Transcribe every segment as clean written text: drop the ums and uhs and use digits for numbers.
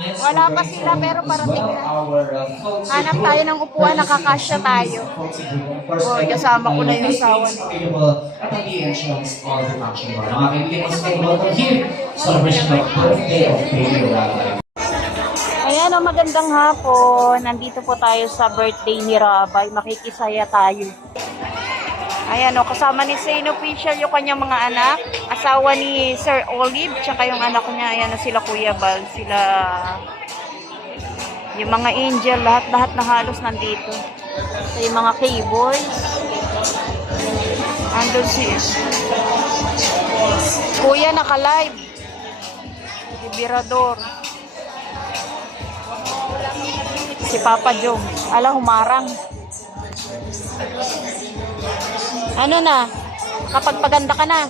Wala pa sila pero parating na. Hanap tayo ng upuan, nakakasya tayo. Oh, kasama ko na yung asawa niya. Ayan o, magandang hapon. Nandito po tayo sa birthday ni Rabay. Makikisaya tayo. Ayan o, kasama ni Saint Official yung kanyang mga anak. Asawa ni Sir Olive, tsaka yung anak niya. Ayan na sila Kuya Bal. Sila, yung mga angel, lahat-lahat na halos nandito. So, yung mga K-boys. Andun si Kuya naka-live. Liberador. Si Papa Jong. Ala, humarang. Ano na? Kapag paganda ka na.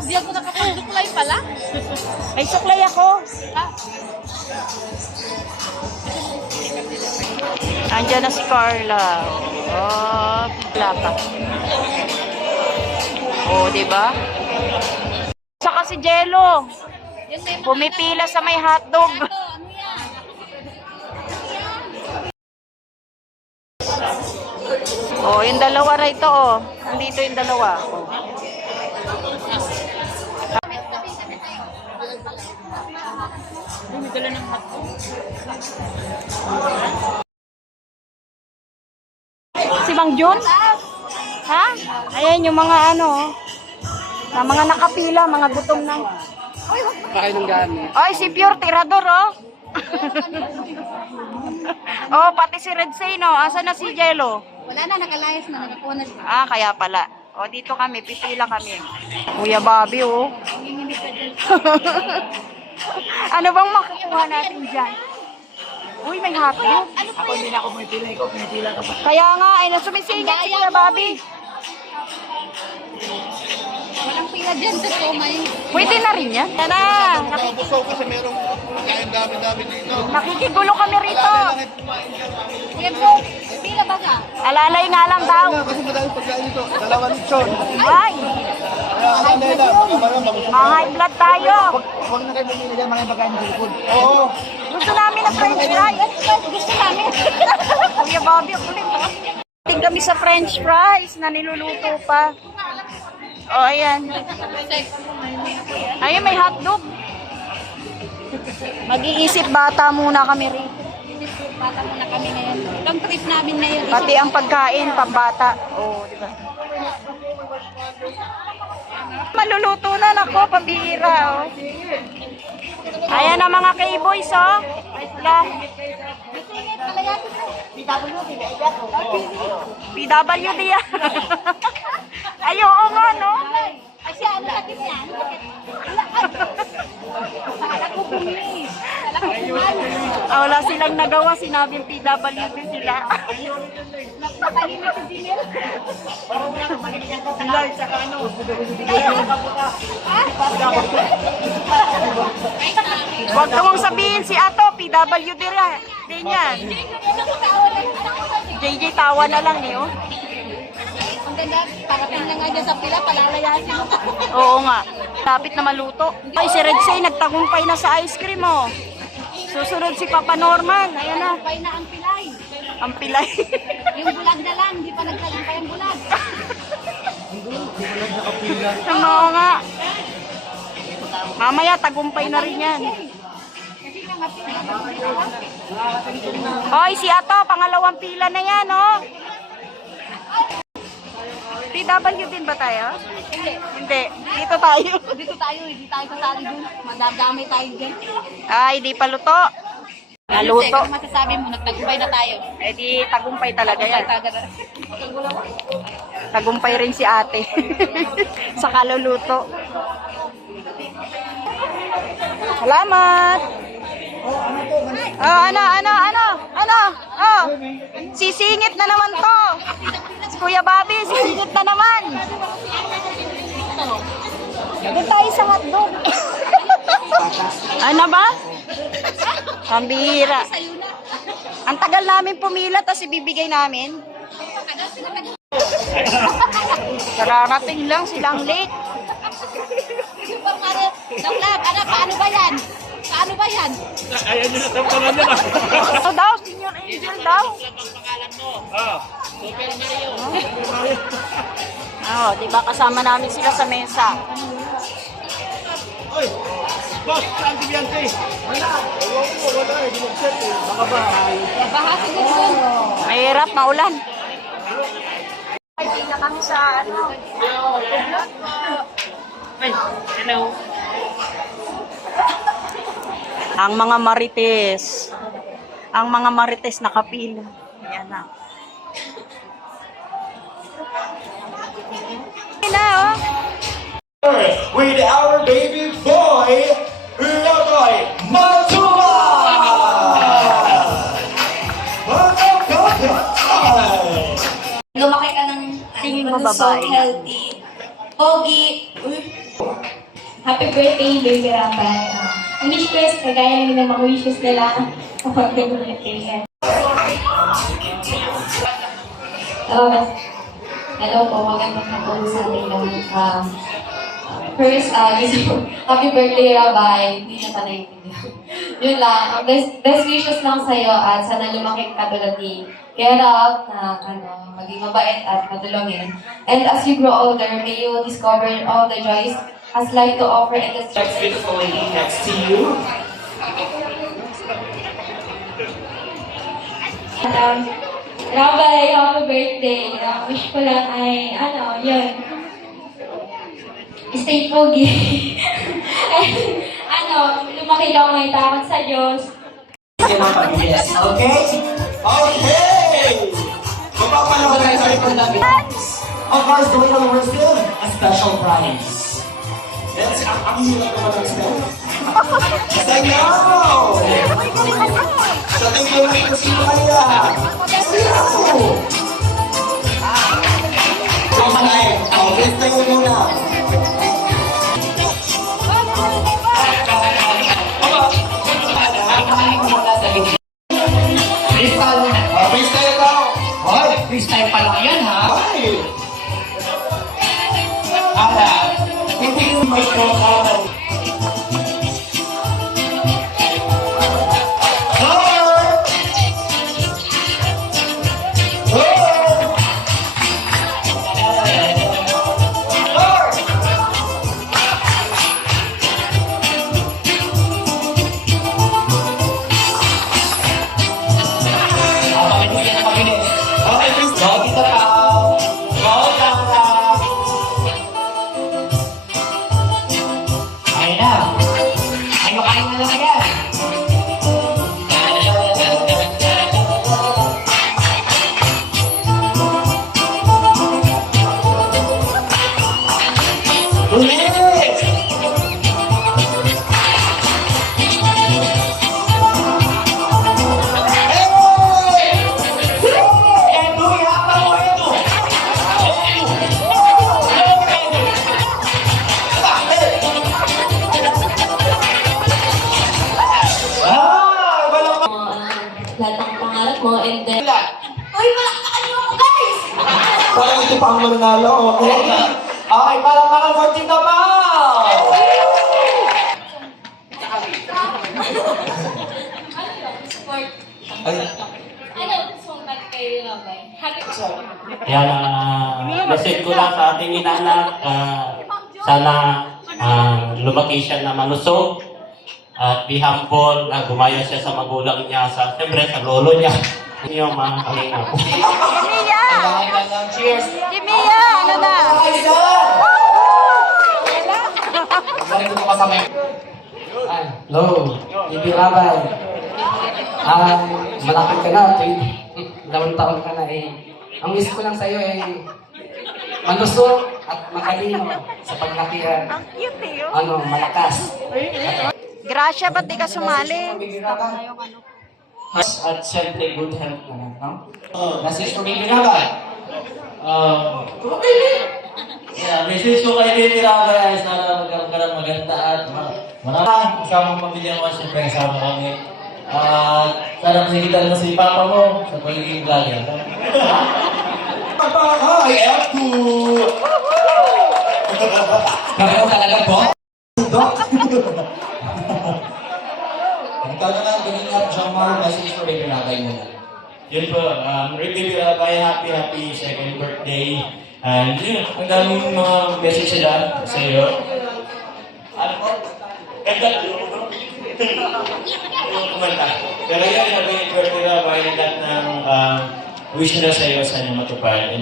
Hindi ako nakapagduklay pala. May suklay ako. Andiyan na si Carla. Oh, plaka. Oh, diba? Saka si Jello. Pumipila sa may hotdog. Oh, yung dalawa na ito, oh. Nandito yung dalawa. Oh. Si Mang Jun? Ha? Ayan yung mga ano, na mga nakapila, mga gutom na. Pakain ng gamit. Ay, si Pure Tirador, oh. Oh, pati si Red Say, no? Asa na si Jello? Wala na, nakalayas na, nakakuha na siya. Ah, kaya pala. O, dito kami, pipila kami. Kuya Bobby, oh. Ano bang makukuha natin dyan? Uy, may hotdog. Ako hindi na ako pumipila, ikaw pumipila ka pa. Kaya nga, ay nasumisingit si Kuya Bobby. Walang pila dyan sa Somay. Pwede na rin yan. Yan na. Nakabusog kasi merong pagkain dami-dami dito. Nakikigulo kami rito. Yan po, pila ba ka? Alalay nga lang daw. Kasi madaming pagkain dito. Dalawa lechon. Ay, Kaya ano na lang, mabusog. high blood tayo. Huwag na kayo bumili dyan, mga pagkain sa likod. Oo. Gusto namin ng french fries. Gusto namin. Kuya Bobby, ako ulit. Tingin kami sa french fries na niluluto pa. Oh, ayan. Ayun, may hotdog. Mag-iisip bata muna kami rin. Bata muna kami ngayon. Itong trip namin ngayon. Pati ang pagkain, pambata. Oh, di ba? Maluluto na nako, pambihira, oh. Ayan na mga K-boys, oh. Yeah. PWD yan. Ay, oo nga, no? Ay, siya, ano sakit niya? Ano sakit? Wala ko bumis. Wala ko bumis. Wala silang nagawa, sinabing PWD sila. Nakakalimit si Jinel. Sila, tsaka ano. Huwag ka mong sabihin si Ato, PWD din yan. JJ tawa na lang, eh, oh. Ang ganda, parating na nga dyan sa pila, palalayasin mo. Oo nga. Lapit na maluto. Ay, si Red Say, nagtagumpay na sa ice cream, oh. Susunod si Papa Norman. Ayan na. Tagumpay na ang pilay. Ang pilay. Yung bulag na lang, di pa nagtagumpay ang bulag. Ano nga. Mamaya, tagumpay na rin yan. Kasi nga mapila. Hoy, si Ato, pangalawang pila na yan, oh. PW din ba tayo? Hindi. Hindi. Dito tayo. Dito tayo, hindi tayo kasali dun. Madami tayo dyan. Ay, di pa luto. Naluto. Ano masasabi mo, nagtagumpay na tayo. Eh di, tagumpay talaga yan. Tagada. Tagumpay rin si ate. Sa kaluluto. Salamat. Oh, ano? Oh, sisingit na naman to. Si Kuya Bobby, sisingit na naman. Doon tayo sa hotdog. Ano ba? Ang bihira. Ang tagal namin pumila, tapos ibibigay namin. Kararating lang, silang late. Super Mario, Naklag, ano, paano ba yan? Paano ba yan? Ayan yun ang tampalan niya. Ito daw, Senior Angel daw. Oh, di ba kasama namin sila sa mesa. Oy! Boss, saan si Bianchi? Wala. Ewan ko, wala eh. Binagset eh. Baka ba? Baha siguro dun. Mahirap, maulan. Hindi na kami sa ano. Hello. Ang mga marites. Ang mga marites nakapila. Yan na. Sila, oh. With our baby boy, Rabbi Matula! Lumaki ka ng Tingin mo, malusog, babae. healthy, pogi. Happy birthday, baby Rampay. Ang wish ko is kagaya ng mga wishes nila. Happy birthday. Hello po, magandang hapon sa ating lahat. First, happy birthday, Rabbi. Hindi niya pa naiintindihan. Yun lang, ang best wishes lang sa'yo at sana lumaki ka tulad ni Gerald na maging mabait at matulungin. And as you grow older, may you discover all the joys as life to offer in the Next beautiful lady next to you. Rabbi, happy birthday. Wish ko lang ay, yun. Stay pogi. And, lumaki lang may takot sa Diyos. Yes, okay? Okay! Magpapalawa tayo sa likod namin. Of course, going on we're still a special prize. That's ang hirap naman ng spell. Sayaw! Sa tingin mo ito sino kaya? Sayaw! Okay, please tayo muna. Freestyle daw! Hoy, freestyle pa lang yan, ha? Ay! Ala, Hindi yung microphone. bakit mo yan ang mabilis? Okay, please. Go, kita pa. Go, Tara. Ayun na. Ayun, kain na lang agad. Ulit! Hey! Edu, yata mo, Edu! Walang Lahat ng pangarap mo and then... Uy, palakpakan niyo ako, guys! parang ito pa ang mananalo, okay? Okay, parang mga 14 na pa! Support. Ay, Song back kay Rabbi. Happy Kaya message ko lang sa ating inaanak, sana lumaki siya na malusog at be humble, gumaya siya sa magulang niya, siyempre sa lolo niya. Yun yung mga kalingap. Mia! Cheers! Si Mia, ano na? Isa! Balik ko kasama yun. Hello, Bibi Rabay. Malapit ka na, 20 taon ka na eh. Ang wish ko lang sa'yo eh, malusog at matalino sa paglakihan. Ang cute eh, oh. Malakas. Gracia, ba't di ka sumali? At syempre, good health na lang, no? Message ko Baby Rabay. Message ko kay Baby Rabay, sana magkaroon ka ng maganda at marami kasamang pamilya mo, siyempre kasama kami. Sana masigitan mo si Papa mo sa pagiging vlogger. Hi, F2! Kaya talaga po? Ikaw naman, Kalingap, Jomar, message for Baby Rabay mo na. Yun po, Baby Rabay, happy second birthday. And yun, ang daming mga message sila sa iyo. Ano po? Ganda yung kumanta. Pero yun, happy birthday Rabay, lahat ng wish nila sa iyo, sana matupad.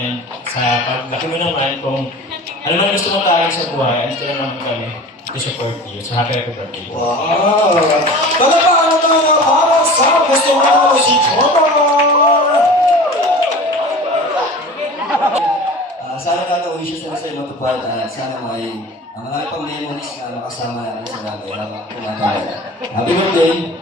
And sa paglaki mo naman, kung ano man gusto mo tayo sa buhay, andito naman kami to support you. So happy birthday. Wow! Talagang naman para sa gusto mo si Jomar! Sana nga wishes na sa'yo matupad at sana mo ay ang mga pang memories na makasama natin sa bagay habang tumatawag. Happy birthday!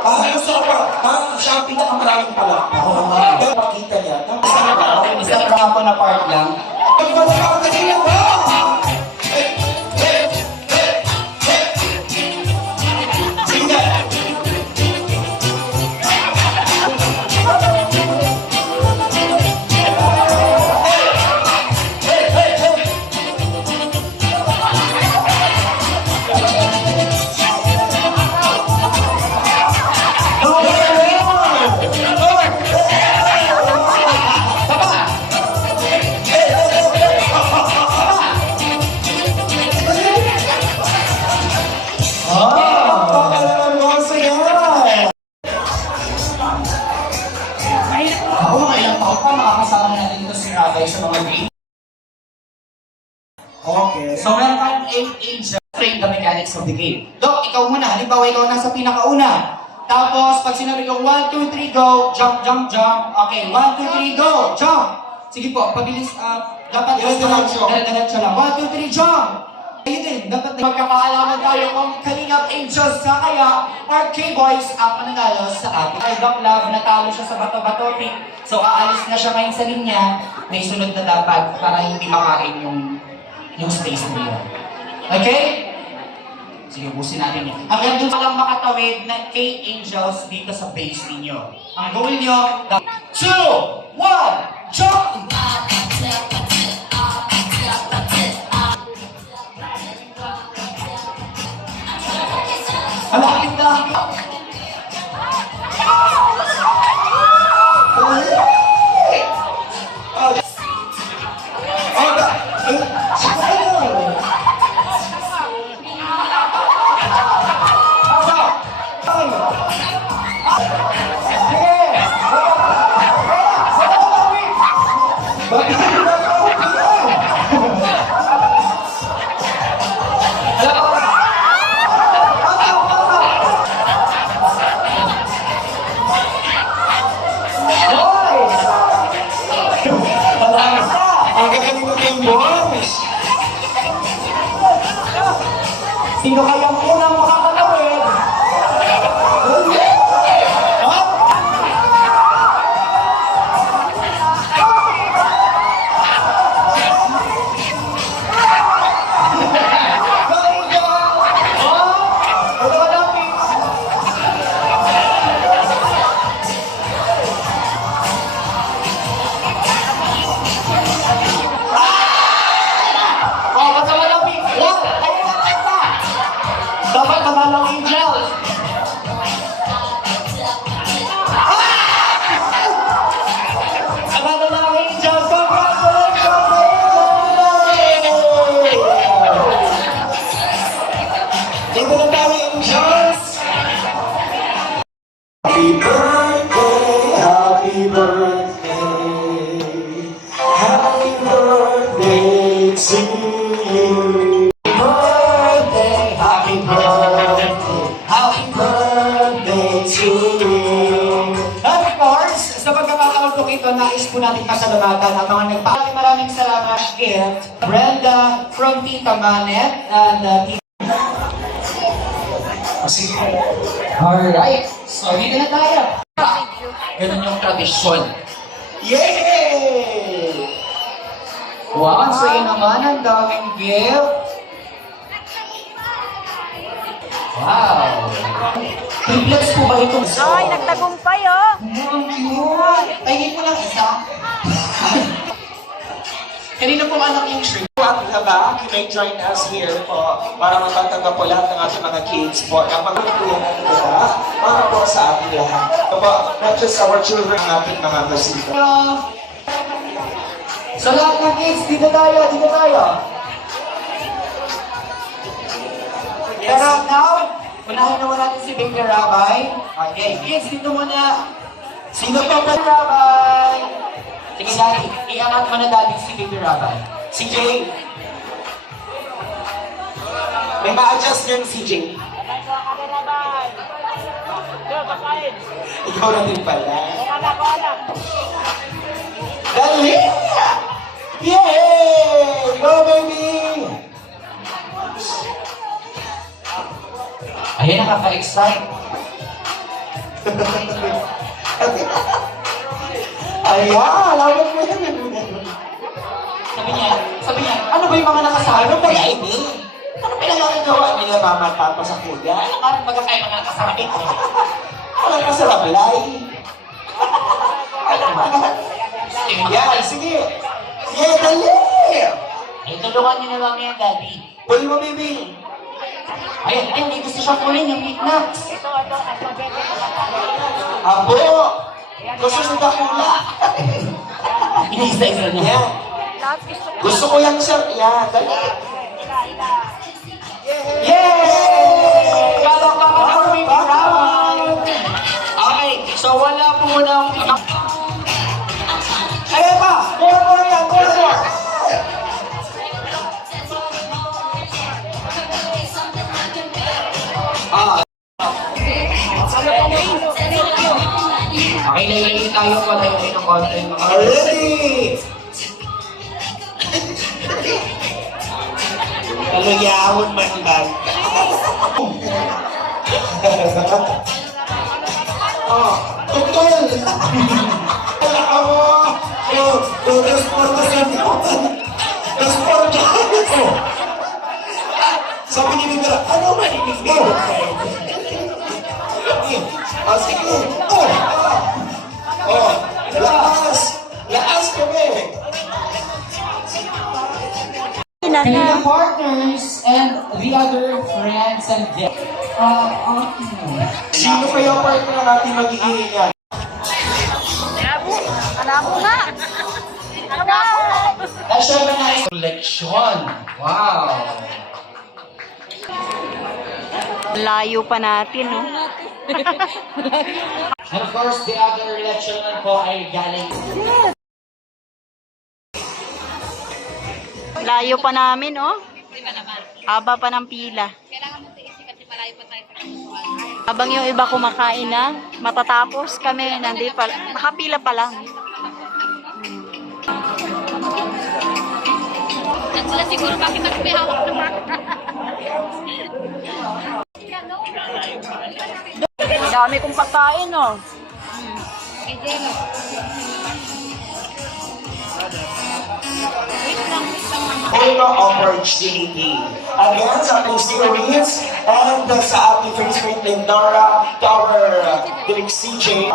Parang gusto ko pa, parang siya ang pinakamaraming pala. Ako naman. Pakita niya. Tapos ano ba? Isang rapo na part lang. Ako mga ilang taon pa makakasama natin dito si Rabay sa mga game. Okay. So meron tayong 8 angels, train the mechanics of the game. Dok, ikaw muna. Halimbawa, ikaw nasa pinakauna. Tapos, pag sinabi ko, 1, 2, 3, go! Jump, jump, jump. Okay, 1, 2, 3, go! Jump! Sige po, pabilis. Dapat diretso lang. 1, 2, 3, jump! Ayun din, dapat magkakaalaman tayo kung Kalingap Angels sa kaya or K-Boys ang mananalo sa ating. Ay, Doc Love, natalo siya sa bato-bato pick. So, aalis na siya ngayon sa linya. May sunod na dapat para hindi makain yung space na yun. Okay? Sige, busin natin yun. Hanggang doon lang makatawid na K-Angels dito sa base ninyo. Ang goal nyo, 2, 1, jump! Malapit na! Ang gagaling mo yung boys! Sino kayang unang makakatawid? Dapat manalang angels! Abado na ang angels! Congratulations! Dito na tayo, angels! Happy birthday, happy birthday, happy birthday to you. Happy birthday to you. And of course, sa pagkakataon ko ito, nais po natin pasalamatan ang mga nagpapalagay. Maraming salamat, gift. Brenda from Tita Manet and Tita... Alright, so dito na tayo. Ganun yung tradisyon. Yay! Wow, so yun naman ang daming gift. Wow! Triplets po ba itong Ay, nagtagumpay oh. Ang cute! Ay, hindi po lang isa. Kanina pong anak yung shrimp. at the back, you may join us here po para magpatagap po lahat ng ating mga kids po na magtutulungan nila para po sa ating lahat. So po, not just our children, ang ating mga kasita. So lahat ng kids, dito tayo, dito tayo. Pero now, unahin naman natin si Baby Rabay. Okay, kids, dito muna. Sino pa ba Rabay? Sige, Daddy, iangat mo na Daddy si Baby Rabay. CJ. May ma-adjust yan, CJ. Ikaw na din pala. Dali! Yay! Go, baby! Ayan, nakaka-excite. Ayan, lawag mo yan. Sabi niya, ano ba yung mga nakasama? Ano ba yan, eh? Ano pinagagawa nila mama at papa sa kuya? Ano nga rin magkakaya mga nakasama dito? Walang kasalablay. Ano ba? Yan, sige. Sige, dali! Ay, tulungan niyo na lang yan, Daddy. Puli mo, baby. Ayun, hindi gusto siya kulin yung meat nuts. Abo! Gusto sa dakula. Inisa-isa niya. Yan. Gusto ko yan, sir. Yan, dali. Yay! Palakpakan ako, Baby Rabay! Okay, so wala po muna akong... Ayan pa! Kuha mo na yan! Kuha mo! Okay, nailangi tayo pa tayo ng konti. Ready! Kaluyahon man bag. Oh, tutol! Kaya ako! Transport ko! Sabi ni Mika, ano maninig mo? Sige! Oh! Lakas! Lakas kami! And the partners and the other friends and guests. Sino kaya partner natin magiging yan? Anak ko na! Nasyal na na yung leksyon. Wow! Layo pa natin, no? And of course, the other leksyon po ay galing. Layo pa namin, oh. Haba pa ng pila. Kailangan mo tiisin kasi malayo pa tayo sa kasuhan. Habang yung iba kumakain na, matatapos kami, nandi pa, nakapila pa lang. At sila siguro bakit may hawak ng mark. Dami kong pagkain, oh. Photo opportunity. Again, sa ating series and sa ating favorite Lindora to our CJ.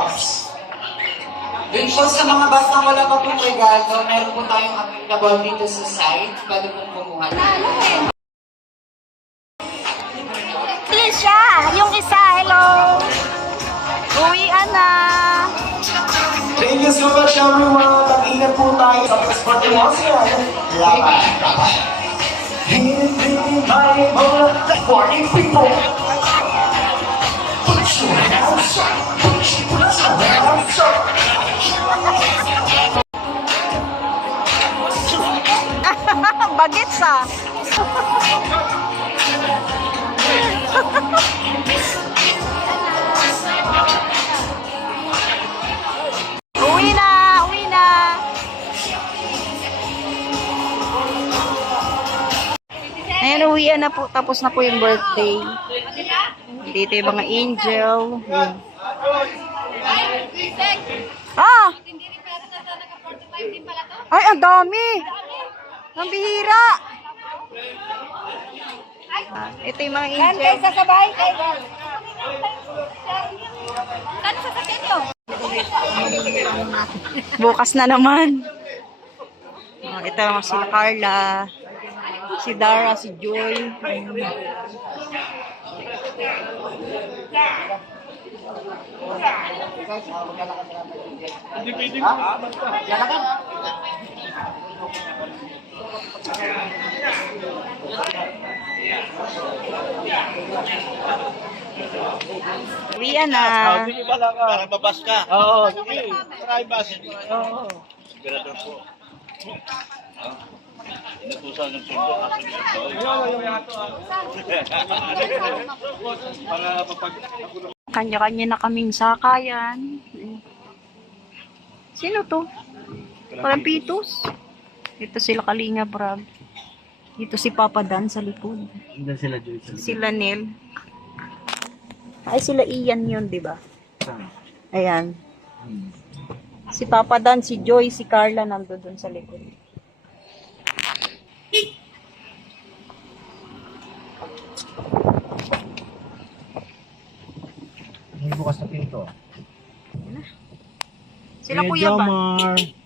Yun po sa mga batang wala pa pong regalo, meron po tayong available dito sa site. Pwede pong kumuha. Please siya! Yung isa, hello! Uwian na! Thank you so much everyone. Mag-ingat po tayo sa Sporting Ocean. Laban. Hindi tayo mga morning people. Put your hands up. Put your hands up. Bagets, ah! Uwi na! Uwi na! Ayan, uwian na po. Tapos na po yung birthday. Dito yung mga angel. Ah! Ay, ang dami! Ang bihira! Ito yung mga angel. Sasabay kayo. Saan sasakyan nyo? Bukas na naman. Oh, ito naman sila Carla. Si Dara, si Joy. Hindi pwedeng Uwian na. Sige pala ka. Para mabas ka. Oo, sige. Try bus. Oo. Sigurado po. Inutusan ng sundo. Para mapag... Kanya-kanya na kaming sakayan. Sino to? Palampitos. Ito sila Kalinga Brab. Dito si Papa Dan sa likod. Hindi sila Joyce. Sila Nel. Ay, sila Ian yun, di ba? Ayan. Si Papa Dan, si Joy, si Carla nando dun sa likod. Hindi bukas na pinto. Sila Kuya Ban. Jomar.